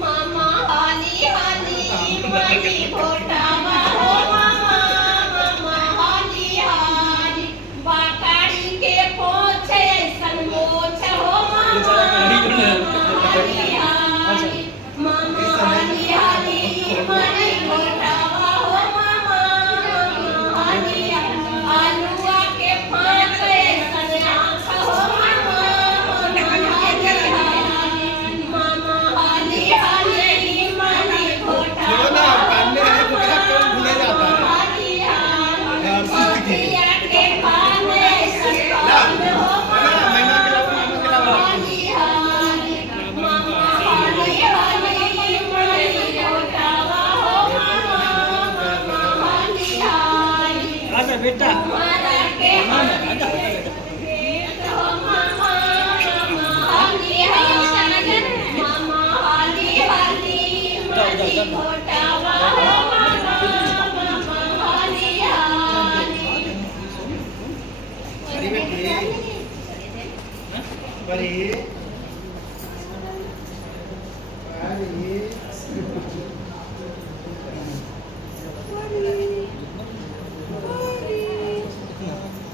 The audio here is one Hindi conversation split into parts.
मामा हाली हाली माली घोटावा हो मामा मामा हाली हाली बाकाड़ी के पोछे सनमोछ हो मामा हाली हाली मामा हाली हाली माली घोटावा हो मामा हाली आलूआ के पाँच सन आँख हो मामा हाली हाली मामा हाली हाली माली घोटावा बेटा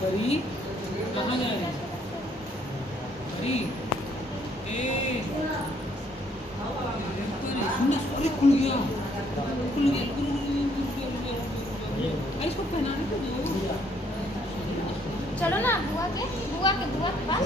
परी कहाँ जा रही परी ए सुन सॉरी खुल गया इसको पहनाने को दो चलो ना बुआ के पास